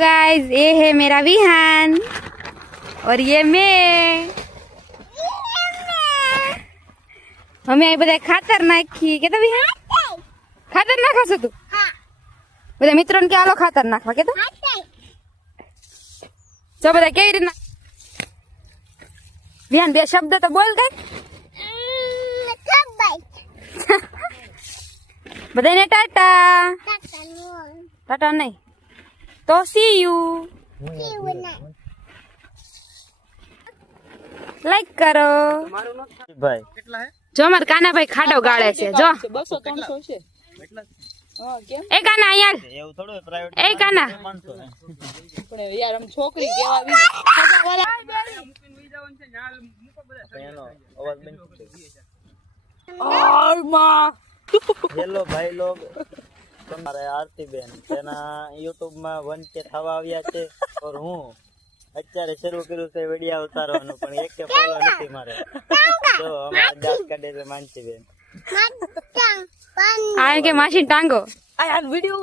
Guys ये है मेरा विहान और ये मैं અમે અહીં બધા ખાતર નાખી કે તો વિહાન ખાતર નાખાશો તું બધા મિત્રોને કે હાલો ખાતર નાખવા કે તો જો બધા કેવી રીતના વિહાન બે શબ્દ તો બોલ કઈ બધાને ટાટા ટાટા નહીં તો સી યુ લાઈક કરો. ભાઈ. જો કાના કાનાભાઈ ખાડો ગાળે છે જો. બસો ત્રણસો છે એ કાના યાર એવું થોડું પ્રાઇવેટ એ કાના. પણ યાર આમ છોકરી કેવા આવી અવાજ બંધ હેલો ભાઈ લોગ તમારે આરતી બેન તેના યુટ્યુબમાં વન કે થવા આવ્યા છે ઓર હું અત્યારે શરૂ કર્યું છે વિડિયા ઉતારવાનું પણ એક કે ફોલો નથી મારે. જો અમારા દાંત કાઢે છે માનસી બેન આ કે માસી ટાંગો? આ વીડિયો